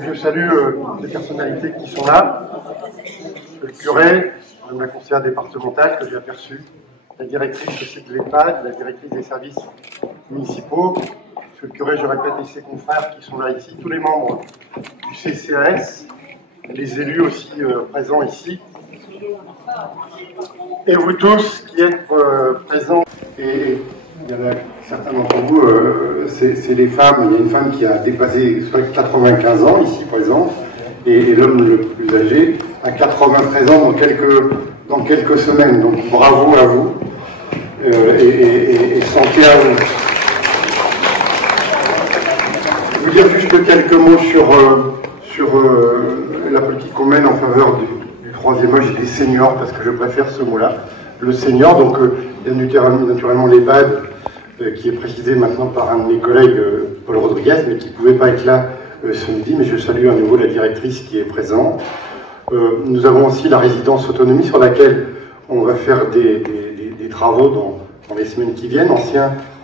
Donc je salue les personnalités qui sont là, le curé, la conseillère départementale que j'ai aperçue, la directrice aussi de l'EHPAD, la directrice des services municipaux, le curé, je répète, et ses confrères qui sont là ici, tous les membres du CCAS, les élus aussi présents ici, et vous tous qui êtes présents. Et il y en a certains d'entre vous, c'est les femmes. Il y a une femme qui a dépassé 95 ans ici présente, et l'homme le plus âgé a 93 ans dans quelques semaines. Donc bravo à vous et santé à vous. Je vais vous dire juste quelques mots sur la politique qu'on mène en faveur du troisième âge et des seniors, parce que je préfère ce mot-là. Le senior, donc il y a naturellement l'EHPAD, qui est présidé maintenant par un de mes collègues, Paul Rodriguez, mais qui ne pouvait pas être là ce midi, mais je salue à nouveau la directrice qui est présente. Nous avons aussi la résidence autonomie sur laquelle on va faire des travaux dans les semaines qui viennent,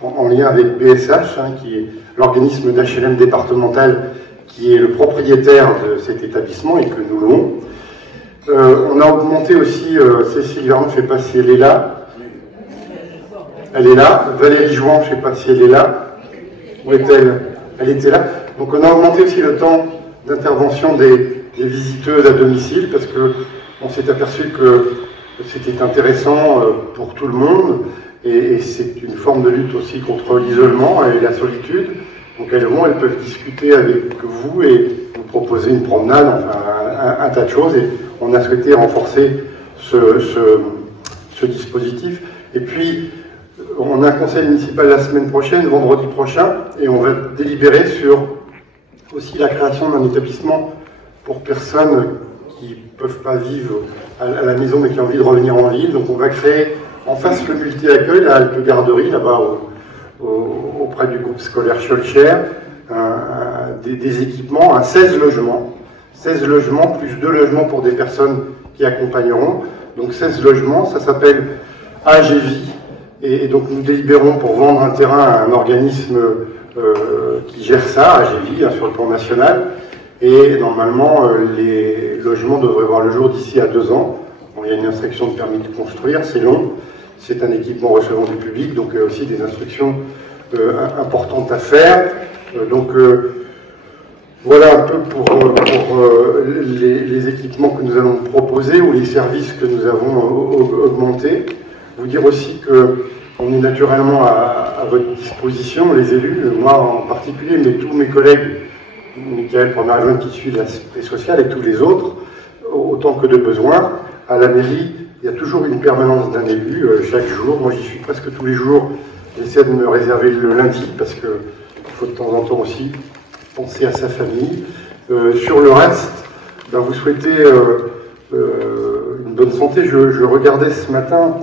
en lien avec BSH, qui est l'organisme d'HLM départemental qui est le propriétaire de cet établissement et que nous louons. On a augmenté aussi, Cécile Vernon, je ne sais pas si elle est là. Elle est là. Valérie Jouan, je ne sais pas si elle est là. Où est-elle? Elle était là. Donc on a augmenté aussi le temps d'intervention des visiteuses à domicile parce qu'on s'est aperçu que c'était intéressant pour tout le monde et c'est une forme de lutte aussi contre l'isolement et la solitude. Donc elles peuvent discuter avec vous et vous proposer une promenade, enfin un tas de choses. Et on a souhaité renforcer ce dispositif. Et puis, on a un conseil municipal la semaine prochaine, vendredi prochain, et on va délibérer sur aussi la création d'un établissement pour personnes qui ne peuvent pas vivre à la maison mais qui ont envie de revenir en ville. Donc on va créer en face le multi-accueil, la halte garderie, là-bas auprès du groupe scolaire Schulcher, des équipements, 16 logements. 16 logements plus 2 logements pour des personnes qui accompagneront. Donc 16 logements, ça s'appelle Âge et Vie. Et donc nous délibérons pour vendre un terrain à un organisme qui gère ça, Âge et Vie, sur le plan national. Et normalement, les logements devraient voir le jour d'ici à 2 ans. Bon, il y a une instruction de permis de construire, c'est long. C'est un équipement recevant du public, donc il y a aussi des instructions importantes à faire. Voilà un peu pour les équipements que nous allons proposer ou les services que nous avons augmentés. Vous dire aussi qu'on est naturellement à votre disposition, les élus, moi en particulier, mais tous mes collègues, Michael Pomerleau qui suit l'aspect social et tous les autres, autant que de besoin. À la mairie, il y a toujours une permanence d'un élu, chaque jour. Moi j'y suis presque tous les jours. J'essaie de me réserver le lundi parce qu'il faut de temps en temps aussi penser à sa famille. Sur le reste, vous souhaitez une bonne santé. Je regardais ce matin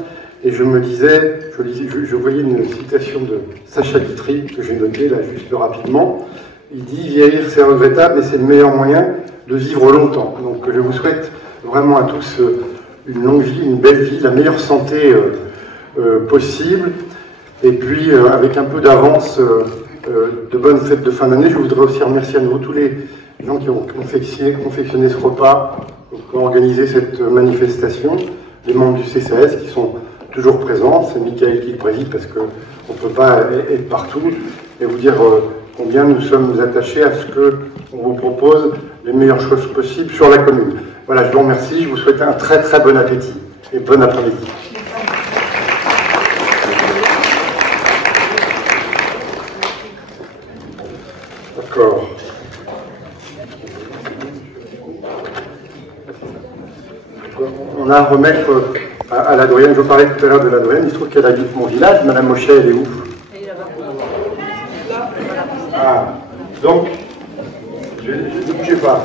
et je me disais, je voyais une citation de Sacha Guitry que j'ai notée là juste rapidement. Il dit « Vieillir c'est regrettable, mais c'est le meilleur moyen de vivre longtemps ». Donc je vous souhaite vraiment à tous une longue vie, une belle vie, la meilleure santé possible. Et puis avec un peu d'avance, de bonnes fêtes de fin d'année. Je voudrais aussi remercier à nouveau tous les gens qui ont confectionné ce repas, qui ont organisé cette manifestation, les membres du CCAS qui sont toujours présents. C'est Michael qui le préside parce qu'on ne peut pas être partout. Et vous dire combien nous sommes attachés à ce qu'on vous propose les meilleures choses possibles sur la commune. Voilà, je vous remercie. Je vous souhaite un très très bon appétit et bon après-midi. D'accord. On a à remettre à la doyenne, je vous parlais tout à l'heure de la doyenne, il se trouve qu'elle habite mon village, Madame Mochet, elle est où? Ah, donc, ne bougez pas.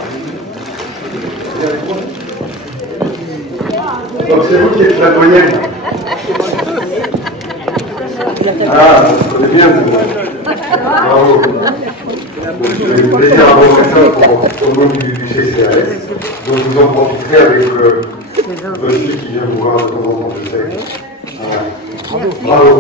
Donc c'est vous qui êtes la doyenne. Ah, c'est bien. Bravo. J'ai le plaisir à vous faire pour le nom du CCAS. Donc vous en profiterez avec monsieur qui vient vous voir de temps en temps, je sais. Bravo.